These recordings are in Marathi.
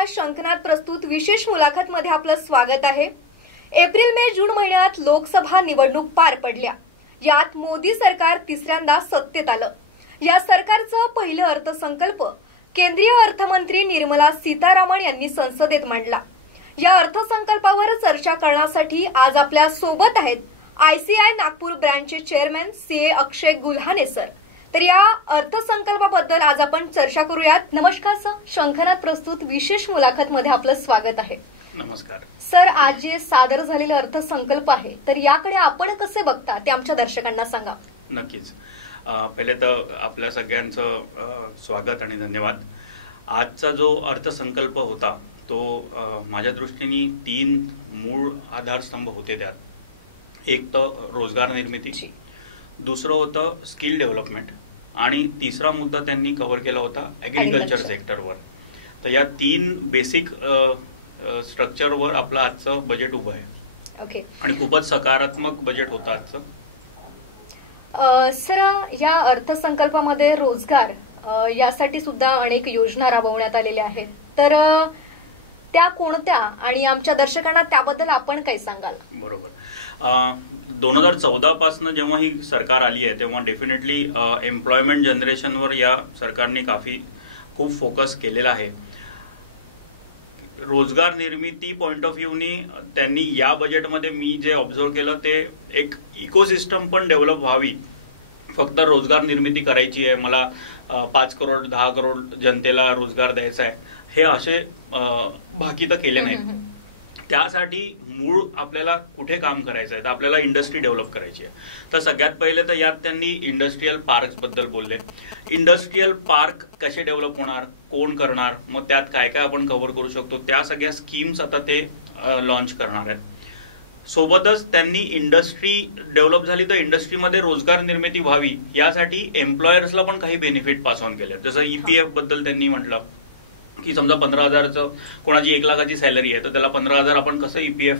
नमस्कार. शंखनाद प्रस्तुत विशेष मुलाखत मध्ये आपलं स्वागत आहे. एप्रिल मे जून महिन्यात लोकसभा निवडणूक पार पडल्या. यात मोदी सरकार तिसऱ्यांदा सत्तेत आलं. या सरकारचं पहिलं अर्थसंकल्प केंद्रीय अर्थमंत्री निर्मला सीतारामन यांनी संसदेत मांडला. या अर्थसंकल्पावर चर्चा करण्यासाठी आज आपल्या सोबत आहेत ICI नागपूर ब्रँचचे चेअरमॅन CA अक्षय गुल्हाने सर. तर या अर्थसंकल्पाबद्दल आज आपण चर्चा करूयात. नमस्कार सर. शंखनाद प्रस्तुत विशेष मुलाखत मध्ये आपलं स्वागत आहे. नमस्कार सर. आज जे सादर झालेलं अर्थसंकल्प आहे तर याकडे आपण कसे बघता ते आमच्या दर्शकांना सांगा. नक्कीच. पहिले तर आपल्या सगळ्यांचं स्वागत आणि धन्यवाद. आजचा जो अर्थसंकल्प होता तो माझ्या दृष्टीने 3 मूळ आधारस्तंभ होते. त्यात एक तर रोजगार निर्मिती, दुसरं होतं स्किल डेव्हलपमेंट आणि तिसरा मुद्दा त्यांनी कव्हर केला होता ऍग्रिकल्चर सेक्टरवर. तर या 3 बेसिक स्ट्रक्चरवर आपलं आजचं बजेट उभं आहे. ओके. आणि खूपच सकारात्मक बजेट होतं आजचं. सर, या अर्थसंकल्पामध्ये रोजगार यासाठी सुद्धा अनेक योजना राबवण्यात आलेल्या आहेत. तर त्या कोणत्या आणि आमच्या दर्शकांना त्याबद्दल आपण काय सांगाल? बरोबर. 2014 पासून जेव्हा ही सरकार आली आहे तेव्हा डेफिनेटली एम्प्लॉयमेंट जनरेशनवर या सरकारने खूप फोकस केलेला आहे. रोजगार निर्मिती पॉइंट ऑफ व्ह्यूनी त्यांनी या बजेटमध्ये मी जे ऑब्झर्व केलं ते एक इकोसिस्टम पण डेव्हलप व्हावी. फक्त रोजगार निर्मिती करायची आहे, मला 5 करोड 10 करोड जनतेला रोजगार द्यायचा आहे, हे असे भाकीत केले नाहीत. त्यासाठी मूळ आपल्याला कुठे काम करायचं आहे तर आपल्याला इंडस्ट्री डेव्हलप करायची आहे. तर सगळ्यात पहिले तर यात त्यांनी इंडस्ट्रीयल पार्क बद्दल बोलले. इंडस्ट्रीयल पार्क कसे डेव्हलप होणार, कोण करणार, मग त्यात काय काय आपण कव्हर करू शकतो, त्या सगळ्या स्कीम्स आता ते लॉन्च करणार आहेत. सोबतच त्यांनी इंडस्ट्री डेव्हलप झाली तर इंडस्ट्रीमध्ये रोजगार निर्मिती व्हावी यासाठी एम्प्लॉयर्सला पण काही बेनिफिट पास ऑन केले. जसं EPF बद्दल त्यांनी म्हटलं की समजा 15,000चं कोणाची 1 लाखाची सॅलरी आहे तर त्याला 15,000 आपण कसं EPF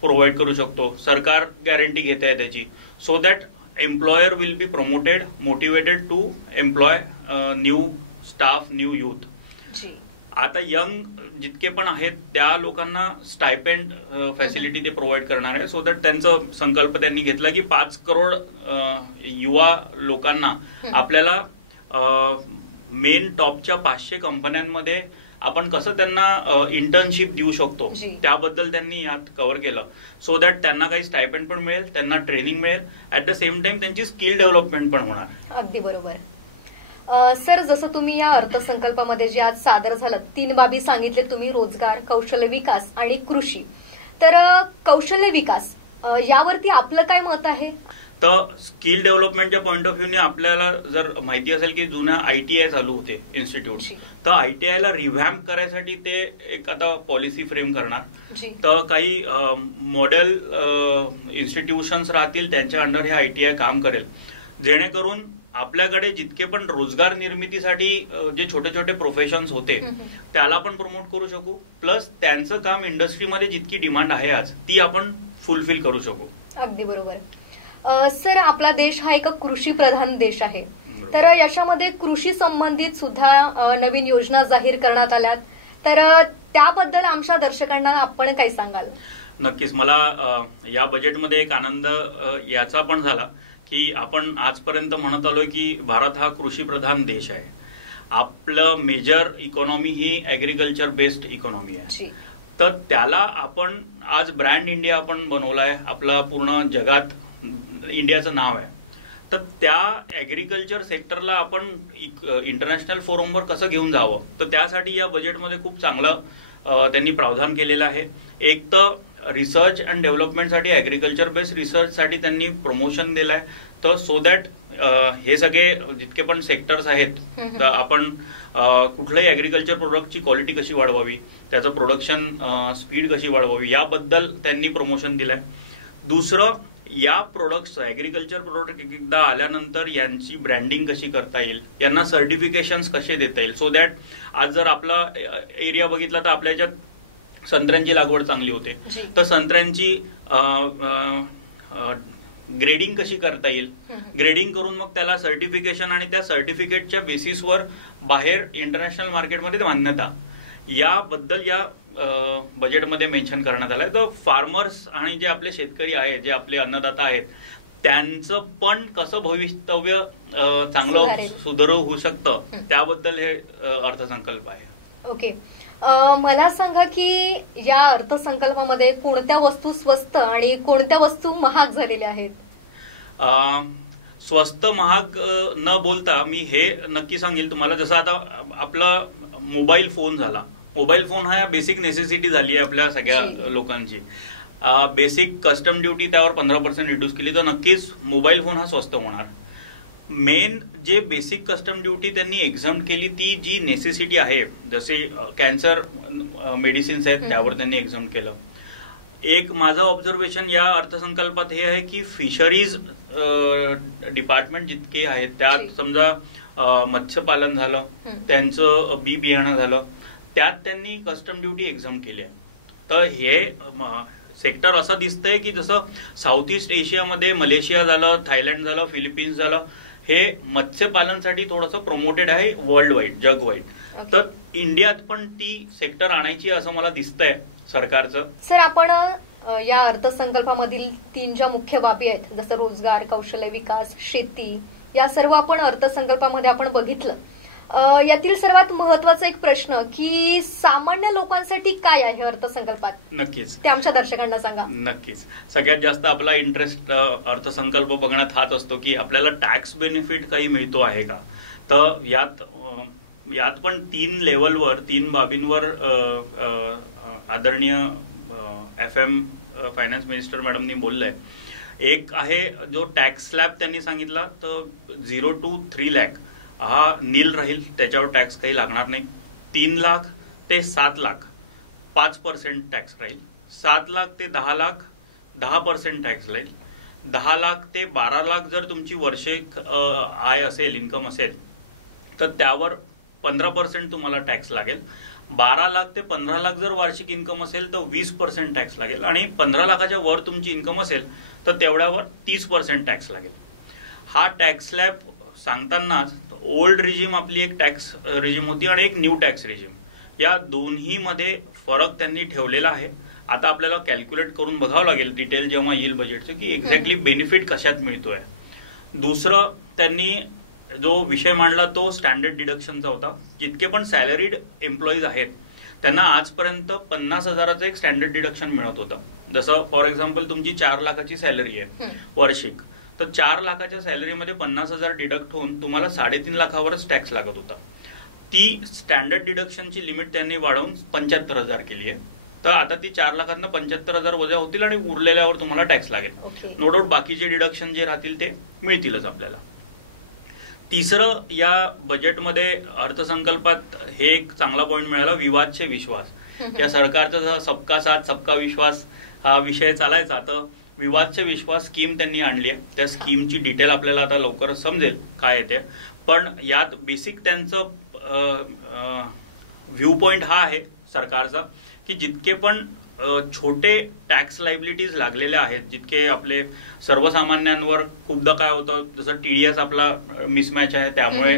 प्रोव्हाइड करू शकतो. सरकार गॅरंटी घेत आहे त्याची, so that employer will be promoted, motivated to employ new staff, new youth. आता यंग जितके पण आहेत त्या लोकांना स्टायपेंड फॅसिलिटी ते प्रोव्हाइड करणार आहे. सो दॅट त्यांचा संकल्प त्यांनी घेतला की 5 करोड युवा लोकांना आपल्याला मेन टॉपच्या 500 कंपन्यांमध्ये आपण कसं त्यांना इंटर्नशिप देऊ शकतो त्याबद्दल त्यांनी यात कव्हर केलं. सो दॅट त्यांना काही स्टायपेंड पण मिळेल, त्यांना ट्रेनिंग मिळेल, ऍट द सेम टाइम त्यांची स्किल डेव्हलपमेंट पण होणार. अगदी बरोबर. सर, जसं तुम्ही या अर्थसंकल्पामध्ये जे आज सादर झालं 3 बाबी सांगितले तुम्ही, रोजगार, कौशल्य विकास आणि कृषी. तर कौशल्य विकास यावरती आपलं काय मत आहे? तर स्किल डेव्हलपमेंटच्या पॉइंट ऑफ व्ह्यूने आपल्याला जर माहिती असेल की जुन्या ITI चालू होते इन्स्टिट्यूट, तर ITI ला रिव्हॅम्प करायसाठी ते एक आता पॉलिसी फ्रेम करणार. तर काही मॉडेल इन्स्टिट्यूशन्स राहतील त्यांच्या अंडर हे ITI काम करेल, जेणेकरून आपल्याकडे जितके पण रोजगार निर्मितीसाठी जे छोटे छोटे प्रोफेशन्स होते त्याला पण प्रमोट करू शकू, प्लस त्यांचं काम इंडस्ट्रीमध्ये जितकी डिमांड आहे आज ती आपण फुलफिल करू शकू. अगदी बरोबर. सर, आपला देश हा एक कृषी प्रधान देश आहे. तर याच्यामध्ये कृषी संबंधित सुद्धा नवीन योजना जाहीर करण्यात आल्यात. तर त्याबद्दल आमच्या दर्शकांना आपण काय सांगाल? नक्कीच. मला या बजेटमध्ये एक आनंद याचा पण झाला की आपण आजपर्यंत म्हणत आलोय की भारत हा कृषी प्रधान देश आहे. आपलं मेजर इकॉनॉमी ही ऍग्रिकल्चर बेस्ड इकॉनॉमी आहे. तर त्याला आपण आज ब्रँड इंडिया आपण बनवलाय. आपला पूर्ण जगात इंडियाचं नाव आहे. तर त्या ऍग्रिकल्चर सेक्टरला आपण इंटरनॅशनल फोरमवर कसं घेऊन जावं, तर त्यासाठी या बजेटमध्ये खूप चांगलं त्यांनी प्रावधान केलेलं आहे. एक तर रिसर्च अँड डेव्हलपमेंटसाठी, ऍग्रिकल्चर बेस्ड रिसर्चसाठी त्यांनी प्रमोशन दिलंय. तर सो दॅट हे सगळे जितके पण सेक्टर्स आहेत तर आपण कुठल्याही ऍग्रिकल्चर प्रोडक्टची क्वालिटी कशी वाढवावी, त्याचं प्रोडक्शन स्पीड कशी वाढवावी याबद्दल त्यांनी प्रमोशन दिलंय. दुसरं, या प्रोडक्ट्स ऍग्रिकल्चर प्रोडक्ट एकदा आल्यानंतर यांची ब्रँडिंग कशी करता येईल, यांना सर्टिफिकेशन्स कसे देता येईल, सो दॅट आज जर आपला एरिया बघितला तर आपल्या याच्यात संत्र्यांची लागवड चांगली होते, तर संत्र्यांची ग्रेडिंग कशी करता येईल, ग्रेडिंग करून मग त्याला सर्टिफिकेशन आणि त्या सर्टिफिकेटच्या बेसिसवर बाहेर इंटरनॅशनल मार्केटमध्ये मान्यता, याबद्दल या बजेटमध्ये मेन्शन करण्यात आलंय. तर फार्मर्स आणि जे आपले शेतकरी आहेत, जे आपले अन्नदाता आहेत, त्यांचं पण कसं भवितव्य चांगलं सुधारू होऊ शकतं त्याबद्दल हे अर्थसंकल्प आहे. ओके, मला सांगा की या अर्थसंकल्पामध्ये कोणत्या वस्तू स्वस्त आणि कोणत्या वस्तू महाग झालेल्या आहेत? स्वस्त महाग न बोलता मी हे नक्की सांगेल तुम्हाला, जसं आता आपला मोबाईल फोन झाला. मोबाईल फोन हा बेसिक नेसेसिटी झाली आहे आपल्या सगळ्या लोकांची. बेसिक कस्टम ड्युटी त्यावर 15% रिड्यूस केली तर नक्कीच मोबाईल फोन हा स्वस्त होणार. मेन जे बेसिक कस्टम ड्युटी त्यांनी एक्झम्प्ट केली ती जी नेसेसिटी आहे, जसे कॅन्सर मेडिसिन्स आहेत त्यावर त्यांनी एक्झम्प्ट केलं. एक माझं ऑब्झर्वेशन या अर्थसंकल्पात हे आहे की फिशरीज डिपार्टमेंट जितके आहेत त्यात समजा मत्स्यपालन झालं, त्यांचं बी बियाणं झालं, त्यात त्यांनी कस्टम ड्युटी एक्झम्प्ट केली आहे. तर हे सेक्टर असं दिसतंय की जसं साऊथ ईस्ट एशियामध्ये मलेशिया झालं, थायलंड झालं, फिलिपिन्स झालं, हे मत्स्यपालनसाठी थोडंसं प्रोमोटेड आहे वर्ल्ड वाईड, जग वाईड. तर इंडियात पण ती सेक्टर आणायची असं मला दिसतंय सरकारचं. सर, आपण या अर्थसंकल्पामधील 3 ज्या मुख्य बाबी आहेत, जसं रोजगार, कौशल्य विकास, शेती, या सर्व आपण अर्थसंकल्पामध्ये आपण बघितलं. यातील सर्वात महत्वाचा एक प्रश्न की सामान्य लोकांसाठी काय आहे अर्थसंकल्पात? नक्कीच ते आमच्या दर्शकांना सांगा. नक्कीच. सगळ्यात जास्त आपला इंटरेस्ट अर्थसंकल्प बघण्यात हाच असतो की आपल्याला टॅक्स बेनिफिट काही मिळतो आहे का. तर यात पण 3 लेवलवर, 3 बाबींवर आदरणीय FM फायनान्स मिनिस्टर मॅडमनी बोललंय. एक आहे जो टॅक्स स्लॅब त्यांनी सांगितला, तर 0 to 3 लाख हा नील राहील, त्याच्यावर टॅक्स काही लागणार नाही. 3 लाख ते 7 लाख 5% टॅक्स राहील. 7 लाख ते 10 लाख 10% टॅक्स राहील. 10 लाख ते 12 लाख जर तुमची वार्षिक आय असेल, इन्कम असेल, तर त्यावर 15% तुम्हाला टॅक्स लागेल. 12 लाख ते 15 लाख जर वार्षिक इन्कम असेल तर 20% टॅक्स लागेल. आणि 15 लाखाच्या वर तुमची इन्कम असेल तर तेवढ्यावर 30% टॅक्स लागेल. हा टॅक्स स्लॅब सांगतानाच ओल्ड रिजिम आपली एक टॅक्स रिजिम होती आणि एक न्यू टॅक्स रिजिम, या दोन्ही मध्ये फरक त्यांनी ठेवलेला आहे. आता आपल्याला कॅल्क्युलेट करून बघावं लागेल डिटेल जेव्हा येईल बजेटचं की एक्झॅक्टली बेनिफिट कशात मिळतोय. दुसरं त्यांनी जो विषय मांडला तो स्टँडर्ड डिडक्शनचा होता. जितके पण सॅलरीड एम्प्लॉईज आहेत त्यांना आजपर्यंत 50,000चं एक स्टँडर्ड डिडक्शन मिळत होतं. जसं फॉर एक्झाम्पल तुमची 4 लाखाची सॅलरी आहे वार्षिक, तर 4 लाखाच्या सॅलरीमध्ये 50,000 डिडक्ट होऊन तुम्हाला 3.5 लाखावरच टॅक्स लागत होता. ती स्टँडर्ड डिडक्शनची लिमिट त्यांनी वाढवून 75,000 केली आहे. तर आता ती 4 लाखांना 75,000 वजा होतील आणि उरलेल्यावर तुम्हाला टॅक्स लागेल. नो डाऊट बाकीचे डिडक्शन जे राहतील ते मिळतीलच आपल्याला. तिसरं या बजेटमध्ये अर्थसंकल्पात हे एक चांगला पॉईंट मिळाला, विवाद से विश्वास. या सरकारचा सबका साथ सबका विश्वास हा विषय चालायचा, तर विवाद से विश्वास स्कीम त्यांनी आणली आहे. त्या स्कीमची डिटेल आपल्याला आता लवकरच समजेल काय येते. पण यात बेसिक त्यांचं व्ह्यू पॉइंट हा आहे सरकारचा की जितके पण छोटे टॅक्स लायबिलिटीज लागलेल्या आहेत, जितके आपले सर्वसामान्यांवर खूपदा काय होतं, जसं TDS आपला मिसमॅच आहे त्यामुळे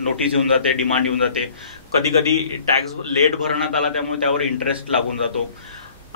नोटीस येऊन जाते, डिमांड येऊन जाते, कधी कधी टॅक्स लेट भरण्यात आला त्यामुळे त्यावर इंटरेस्ट लागून जातो,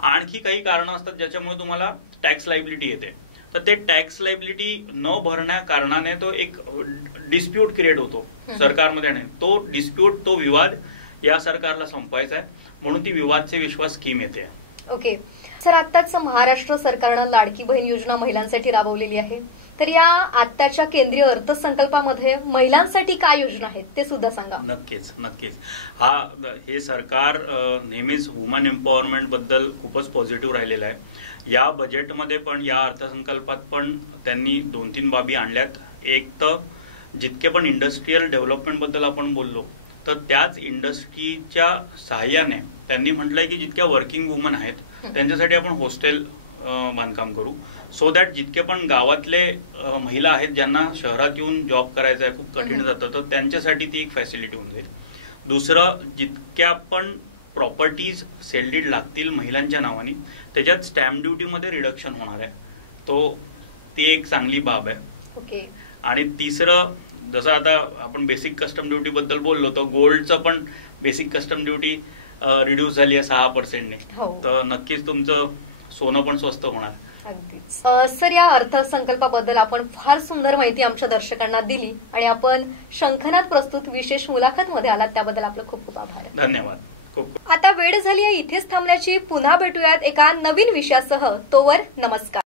आणखी काही कारणं असतात ज्याच्यामुळे तुम्हाला टॅक्स लायबिलिटी येते. तर ते टॅक्स लायबिलिटी न भरण्या कारणाने तो एक डिस्प्यूट क्रिएट होतो सरकारमध्ये. तो डिस्प्यूट, तो विवाद या सरकारला संपवायचा आहे, म्हणून ती विवाद से विश्वास स्कीम येते. ओके सर, आताच महाराष्ट्र सरकारनं लाडकी बहीण योजना महिलांसाठी राबवलेली आहे, तर या आत्ताच्या केंद्रीय अर्थसंकल्पामध्ये महिलांसाठी काय योजना आहेत ते सुद्धा सांगा. नक्कीच. हे सरकार नेहमीच वुमन एम्पॉवरमेंट बद्दल खूपच पॉझिटिव्ह राहिलेलं आहे. या बजेटमध्ये पण, या अर्थसंकल्पात पण त्यांनी 2-3 बाबी आणल्यात. एक तर जितके पण इंडस्ट्रीयल डेव्हलपमेंट बद्दल आपण बोललो, तर त्याच इंडस्ट्रीच्या सहाय्याने त्यांनी म्हटलंय की जितक्या वर्किंग वुमन आहेत त्यांच्यासाठी आपण हॉस्टेल बांधकाम करू, सो दॅट जितके पण गावातले महिला आहेत ज्यांना शहरात येऊन जॉब करायचा आहे, खूप कठीण जातं, तर त्यांच्यासाठी ती एक फॅसिलिटी होऊन जाईल. दुसरं, जितक्या पण प्रॉपर्टीज सेल लागतील महिलांच्या नावाने त्याच्यात स्टॅम्प ड्युटीमध्ये रिडक्शन होणार आहे, ती एक चांगली बाब आहे. ओके. आणि तिसरं, जसं आता आपण बेसिक कस्टम ड्युटी बद्दल बोललो, तर गोल्डचं पण बेसिक कस्टम ड्युटी रिड्यूस झाली आहे 6%ने. हो. तर नक्कीच तुमचं सोनं पण स्वस्त होणार. अगदीच. सर, या अर्थसंकल्पाबद्दल आपण फार सुंदर माहिती आमच्या दर्शकांना दिली आणि आपण शंखनाद प्रस्तुत विशेष मुलाखत मध्ये आलात त्याबद्दल आपलं खूप खूप आभार. धन्यवाद. खूप. आता वेळ झाली आहे इथेच थांबण्याची. पुन्हा भेटूयात एका नवीन विषयासह. तोवर नमस्कार.